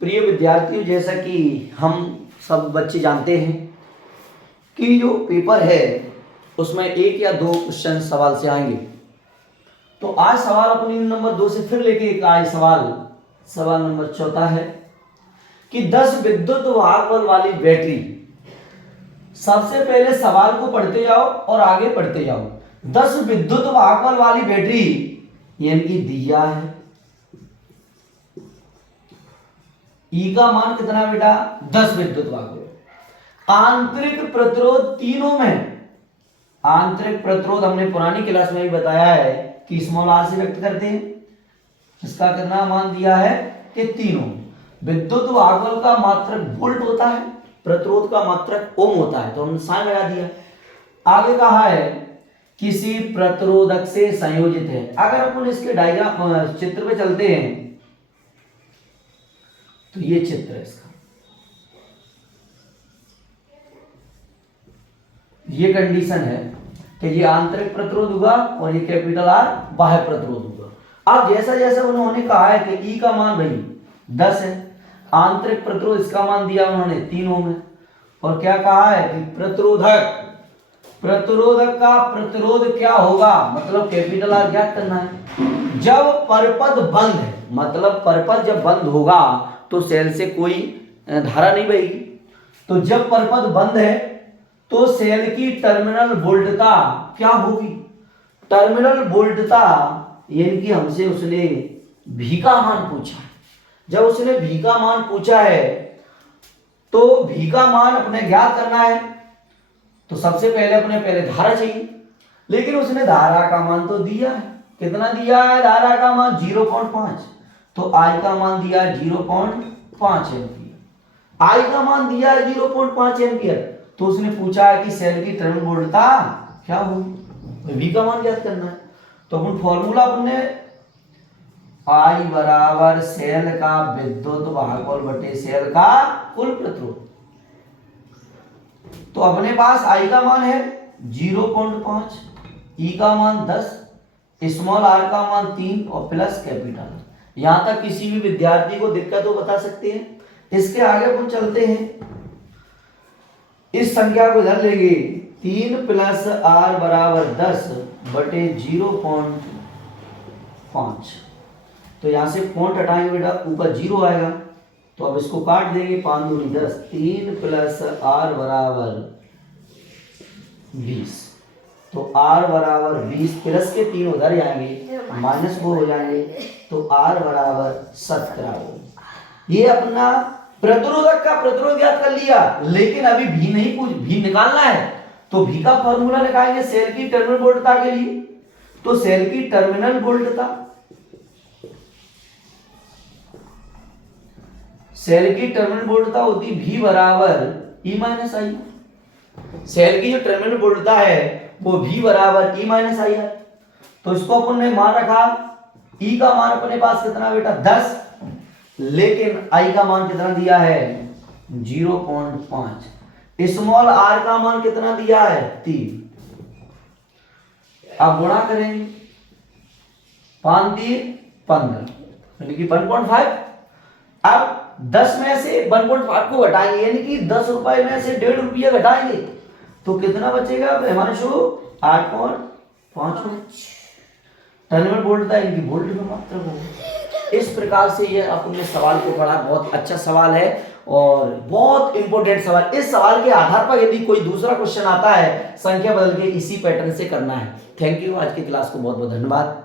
प्रिय विद्यार्थियों, जैसा कि हम सब बच्चे जानते हैं कि जो पेपर है उसमें एक या दो क्वेश्चन सवाल से आएंगे। तो आज सवाल अपनी नंबर 2 से फिर लेके एक आए सवाल नंबर 14 है कि 10 विद्युत वाहक बल वाली बैटरी। सबसे पहले सवाल को पढ़ते जाओ और आगे पढ़ते जाओ। 10 विद्युत वाहक बल वाली बैटरी यानी कि दिया है। ई का मान कितना बेटा? 10 विद्युत वाहक बल। आंतरिक प्रतिरोध तीनों में, आंतरिक प्रतिरोध हमने पुरानी क्लास में भी बताया है कि स्मॉल आर से व्यक्त करते हैं। इसका कितना मान दिया है कि तीनों। विद्युत वाहक बल का मात्रक वोल्ट होता है, प्रतिरोध का मात्रक ओम होता है, तो हमने साइन लगा दिया। आगे कहा है किसी प्रतिरोधक से संयोजित है। अगर अपन इसके डायग्राम चित्र पे चलते हैं तो ये चित्र है इसका, ये कंडीशन है कि ये आंतरिक प्रतिरोध होगा और ये कैपिटल आर बाह्य प्रतिरोध होगा। अब जैसा जैसा उन्होंने कहा है कि ई का मान भाई 10 है, आंतरिक प्रतिरोध इसका मान दिया उन्होंने 3 ओम है, और क्या कहा है कि प्रतिरोधक का प्रतिरोध क्या होगा, मतलब कैपिटल आर ज्ञात करना है। जब परपथ बंद है, मतलब परपथ जब बंद होगा तो सेल से कोई धारा नहीं बहेगी। तो जब परपथ बंद है तो सेल की टर्मिनल वोल्टता क्या होगी? टर्मिनल वोल्टता यानी कि हमसे उसने V का मान पूछा है। जब उसने V का मान पूछा है तो V का मान अपने ज्ञात करना है, तो सबसे पहले अपने धारा चाहिए, लेकिन उसने धारा का मान तो दिया है। कितना दिया है? धारा का मान 0.5, तो I का मान दिया है 0.5 एम्पियर। I का मान दिया है 0.5 एम्पियर, तो उसने पूछा है कि सेल की टर्मिनल वोल्टता क्या होगी, V का मान ज्ञात करना है। तो अपन फॉर्मूला अपने I बराबर सेल का विद्युत वाहक बल बटे सेल का कुल प्रतिरोध। तो अपने पास I का मान है 0.5, E का मान 10, स्मॉल r का मान 3 और प्लस कैपिटल। यहां तक किसी भी विद्यार्थी को दिक्कत हो बता सकते हैं। इसके आगे अपन चलते हैं, इस संख्या को इधर लेंगे, 3 प्लस r बराबर 10 बटे 0.5। तो यहां से पॉइंट हटाएंगे बेटा, ऊपर 0 आएगा, तो अब इसको काट देंगे, 5 दूनी 10, 3 प्लस r बराबर 20। तो r बराबर 20 प्लस के 3 उधर जाएंगे, माइनस वो हो जाएंगे, तो r बराबर 17। ये अपना प्रतिरोधक का प्रतिरोध ज्ञात कर लिया, लेकिन अभी भी नहीं, कुछ भी निकालना है। तो भी का फॉर्मूला निकालेंगे सेल की टर्मिनल वोल्टता के लिए। तो सेल की टर्मिनल वोल्टता, सेल की टर्मिनल वोल्टता होती V बराबर E माइनस आई। सेल की जो टर्मिनल वोल्टता है वो V बराबर E माइनस आई है। तो इसको अपन ने मान रखा, E का मान अपने पास कितना बेटा 10, लेकिन I का मान कितना दिया है 0.5। स्मॉल r का मान कितना दिया है 3। अब गुणा करेंगे, 5 3 15 यानी कि 1.5। अब 10 में से 1.5 को घटाएंगे, यानी कि 10 रुपए में से 1.5 रुपया घटाएंगे, तो कितना बचेगा हमारे शो 8.5 टर्मिनल वोल्टता इनकी वोल्ट में मात्रा होगी। इस प्रकार से ये अपने सवाल को पढ़ा, बहुत अच्छा सवाल है और बहुत इंपॉर्टेंट सवाल। इस सवाल के आधार पर यदि कोई दूसरा क्वेश्चन आता है, संख्या बदल के इसी पैटर्न से करना है। थैंक यू, आज की क्लास को बहुत बहुत धन्यवाद।